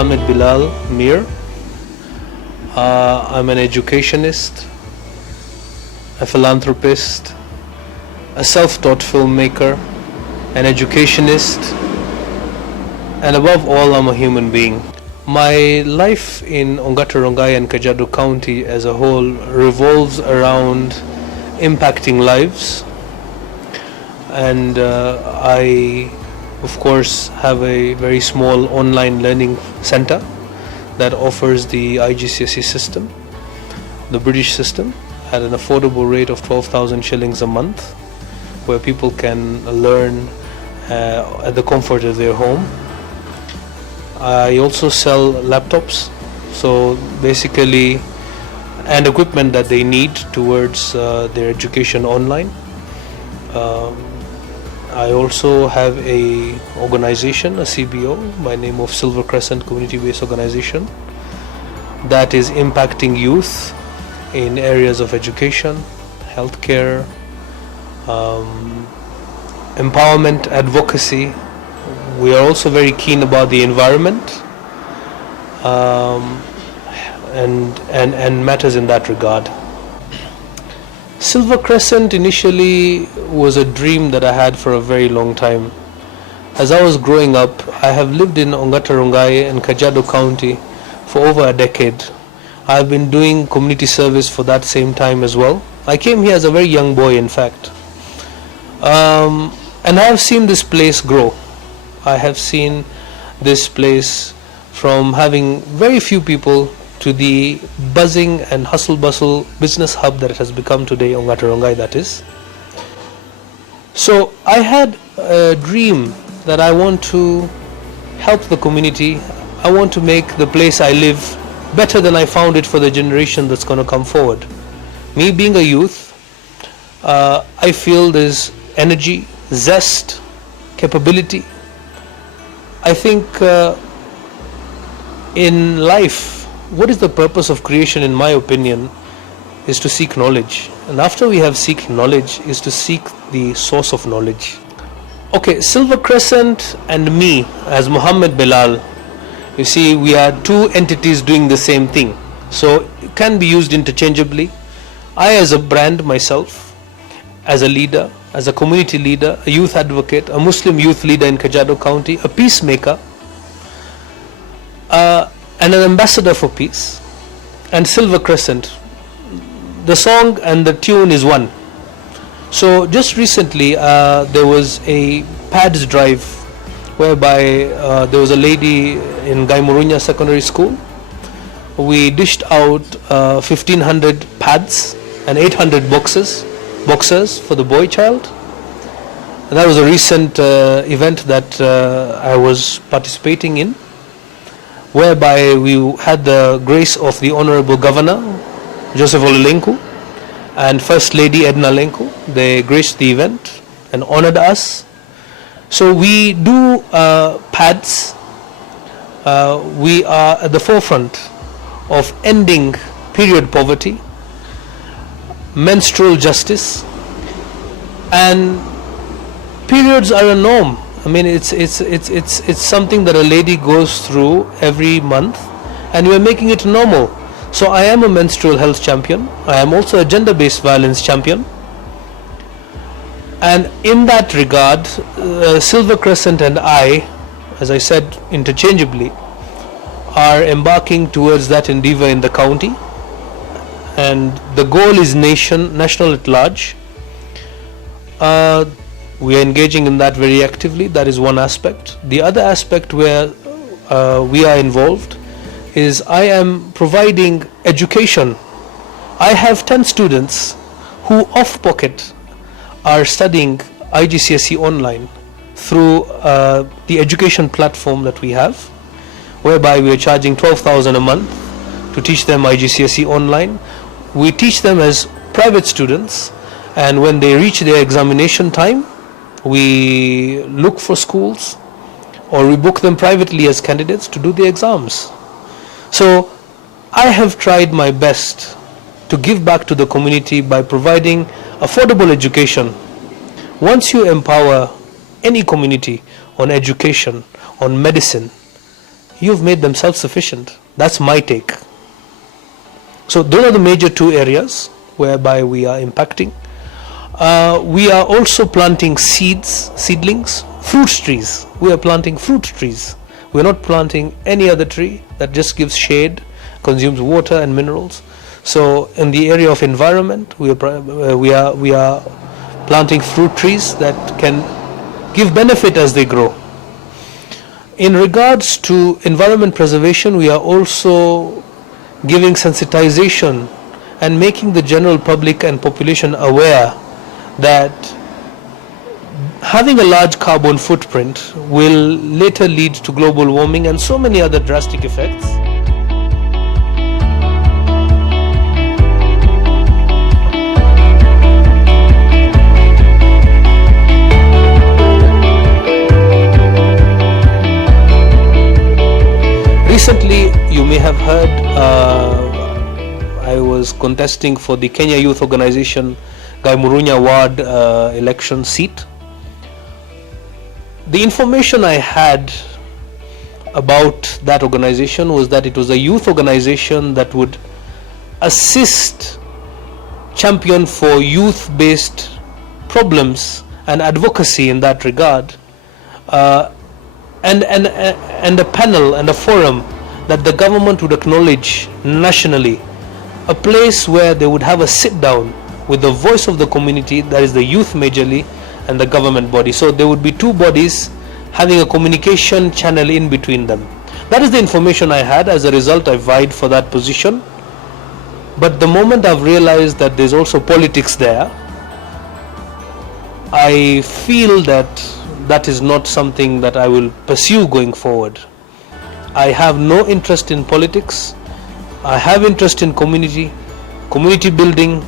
Mohammed Bilal Mir. I'm an educationist, a philanthropist, a self-taught filmmaker, an educationist, and above all, I'm a human being. My life in Ongata Rongai and Kajiado County as a whole revolves around impacting lives, and I of course have a very small online learning center that offers the IGCSE system, the British system, at an affordable rate of 12,000 shillings a month, where people can learn at the comfort of their home. I also sell laptops, so basically, and equipment that they need towards their education online. I also have a organization, a CBO, by name of Silver Crescent community-based organization that is impacting youth in areas of education, healthcare, empowerment, advocacy. We are also very keen about the environment and matters in that regard. Silver Crescent initially was a dream that I had for a very long time. As I was growing up, I have lived in Ongata Rongai and Kajiado County for over a decade. I have been doing community service for that same time as well. I came here as a very young boy, in fact. And I have seen this place grow. I have seen this place from having very few people to the buzzing and hustle bustle business hub that it has become today, Ongata Rongai that is. So I had a dream that I want to help the community. I want to make the place I live better than I found it for the generation that's going to come forward. Me being a youth, I feel there's energy, zest, capability. I think in life, what is the purpose of creation, in my opinion, is to seek knowledge. And after we have seek knowledge, is to seek the source of knowledge. Okay, Silver Crescent and me as Mohammed Bilal, you see, we are two entities doing the same thing. So it can be used interchangeably. I as a brand myself, as a leader, as a community leader, a youth advocate, a Muslim youth leader in Kajiado County, a peacemaker, and an ambassador for peace, and Silver Crescent. The song and the tune is one. So just recently there was a pads drive whereby there was a lady in Gaimurunya Secondary School. We dished out 1,500 pads and 800 boxers for the boy child. And that was a recent event that I was participating in, whereby we had the grace of the Honorable Governor, Joseph Olelenku, and First Lady Edna Lenku. They graced the event and honored us. So we do pads. We are at the forefront of ending period poverty, menstrual justice, and periods are a norm. I mean, it's something that a lady goes through every month, and we are making it normal. So I am a menstrual health champion. I am also a gender-based violence champion. And in that regard, Silver Crescent and I, as I said interchangeably, are embarking towards that endeavor in the county. And the goal is national at large. We are engaging in that very actively. That is one aspect. The other aspect where we are involved is I am providing education. I have 10 students who off pocket are studying IGCSE online through the education platform that we have, whereby we are charging 12,000 a month to teach them IGCSE online. We teach them as private students, and when they reach their examination time, we look for schools or we book them privately as candidates to do the exams. So I have tried my best to give back to the community by providing affordable education. Once you empower any community on education, on medicine, you've made them self-sufficient. That's my take. So those are the major two areas whereby we are impacting. We are also planting seedlings, fruit trees. We are planting fruit trees. We're not planting any other tree that just gives shade, consumes water and minerals. So in the area of environment, we are planting fruit trees that can give benefit as they grow. In regards to environment preservation, we are also giving sensitization and making the general public and population aware that having a large carbon footprint will later lead to global warming and so many other drastic effects. Recently, you may have heard, I was contesting for the Kenya Youth Organization Gaimurunya Ward election seat. The information I had about that organization was that it was a youth organization that would assist, champion for youth-based problems and advocacy in that regard, and a panel and a forum that the government would acknowledge nationally, a place where they would have a sit down with the voice of the community, that is the youth majorly, and the government body. So there would be two bodies having a communication channel in between them. That is the information I had. As a result, I vied for that position. But the moment I've realized that there's also politics there, I feel that that is not something that I will pursue going forward. I have no interest in politics. I have interest in community building,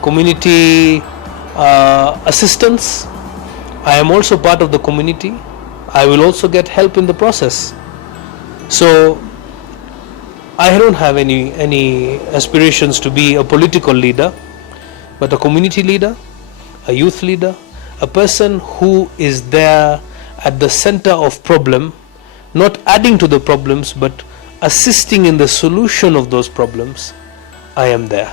community assistance. I am also part of the community. I will also get help in the process. So I don't have any aspirations to be a political leader, but a community leader, a youth leader, a person who is there at the center of problem, not adding to the problems, but assisting in the solution of those problems. I am there.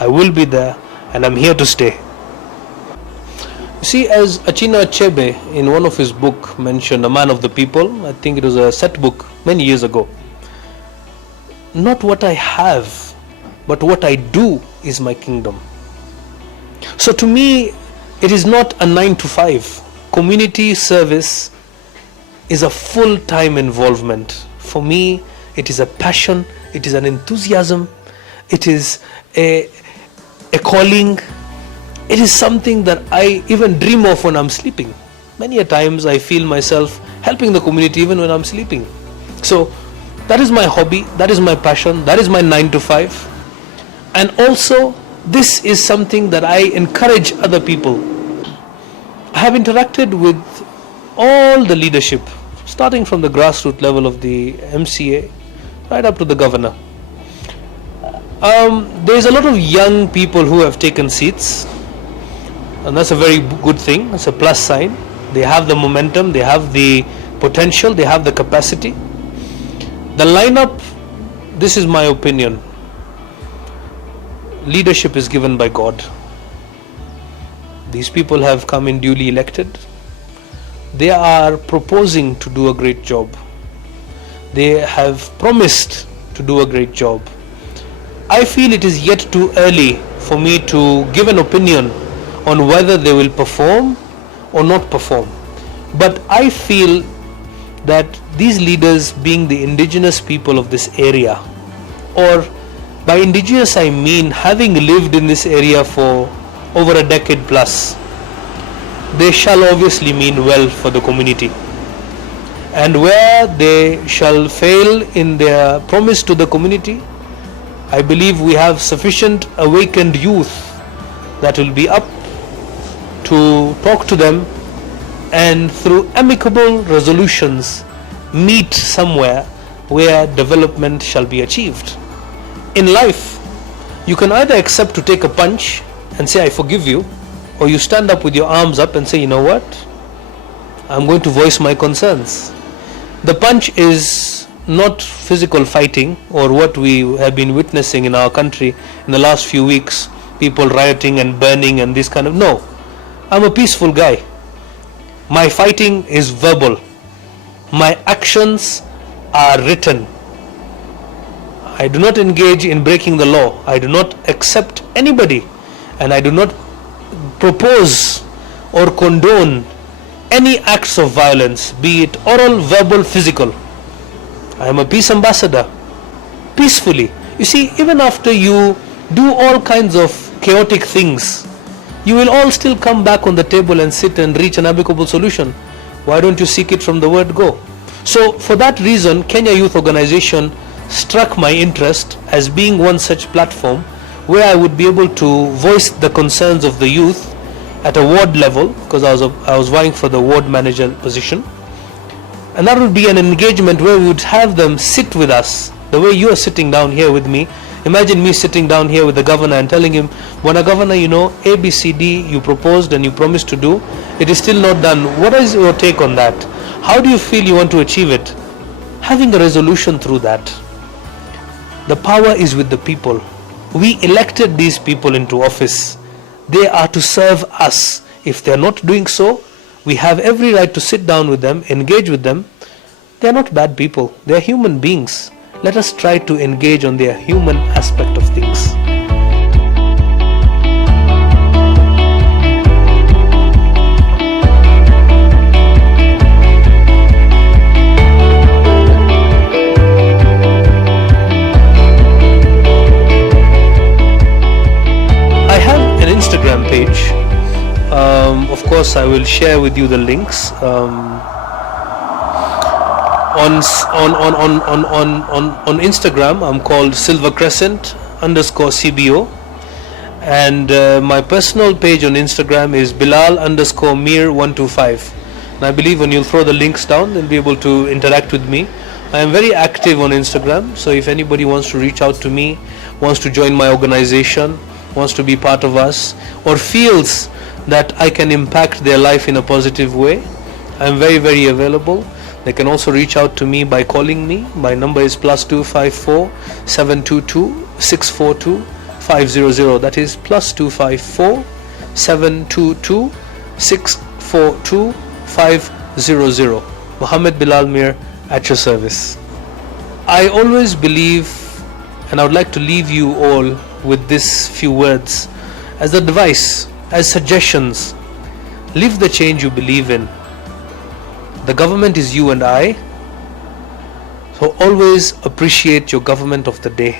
I will be there, and I'm here to stay. You see, as Achina Achebe in one of his book mentioned, A Man of the People, I think it was a set book many years ago, not what I have, but what I do is my kingdom. So to me, it is not a 9 to 5. Community service is a full-time involvement. For me, it is a passion, it is an enthusiasm, it is a calling. It is something that I even dream of when I'm sleeping. Many a times I feel myself helping the community even when I'm sleeping. So that is my hobby, that is my passion, that is my 9 to 5. And also, this is something that I encourage other people. I have interacted with all the leadership, starting from the grassroots level of the MCA, right up to the governor. There is a lot of young people who have taken seats, and that's a very good thing. It's a plus sign. They have the momentum, they have the potential, they have the capacity. The lineup, this is my opinion. Leadership is given by God. These people have come in duly elected. They are proposing to do a great job. They have promised to do a great job. I feel it is yet too early for me to give an opinion on whether they will perform or not perform. But I feel that these leaders, being the indigenous people of this area, or by indigenous I mean having lived in this area for over a decade plus, they shall obviously mean well for the community. And where they shall fail in their promise to the community, I believe we have sufficient awakened youth that will be up to talk to them and through amicable resolutions meet somewhere where development shall be achieved. In life, you can either accept to take a punch and say I forgive you, or you stand up with your arms up and say, you know what, I'm going to voice my concerns. The punch is not physical fighting or what we have been witnessing in our country in the last few weeks, people rioting and burning and this kind of. No, I'm a peaceful guy. My fighting is verbal. My actions are written. I do not engage in breaking the law. I do not accept anybody, and I do not propose or condone any acts of violence, be it oral, verbal, physical. I am a peace ambassador, peacefully. You see, even after you do all kinds of chaotic things, you will all still come back on the table and sit and reach an amicable solution. Why don't you seek it from the word go? So for that reason, Kenya Youth Organization struck my interest as being one such platform where I would be able to voice the concerns of the youth at a ward level, because I was vying for the ward manager position. And that would be an engagement where we would have them sit with us, the way you are sitting down here with me. Imagine me sitting down here with the governor and telling him, when a governor, A, B, C, D you proposed and you promised to do, it is still not done. What is your take on that? How do you feel you want to achieve it? Having a resolution through that. The power is with the people. We elected these people into office. They are to serve us. If they are not doing so, we have every right to sit down with them, engage with them. They are not bad people. They are human beings. Let us try to engage on their human aspect of things. I have an Instagram page. Of course, I will share with you the links. On Instagram, I'm called Silver_Crescent_CBO, and my personal page on Instagram is Bilal_Mir125. And I believe when you'll throw the links down, they'll be able to interact with me. I am very active on Instagram, so if anybody wants to reach out to me, wants to join my organization, wants to be part of us, or feels that I can impact their life in a positive way, I'm very, very available. They can also reach out to me by calling me. My number is +254 722 642 500. That is +254 722 642 500. Mohammed Bilal Mir at your service. I always believe, and I would like to leave you all with these few words as advice, as suggestions. Live the change you believe in. The government is you and I, so always appreciate your government of the day.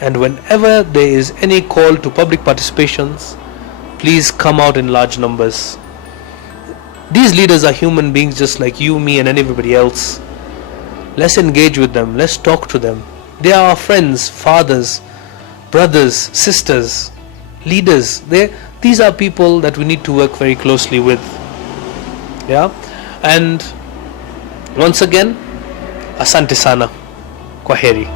And whenever there is any call to public participations, please come out in large numbers. These leaders are human beings just like you, me, and everybody else. Let's engage with them, let's talk to them. They are our friends, fathers, brothers, sisters, leaders. These are people that we need to work very closely with. Yeah, and once again, asante sana, kwaheri.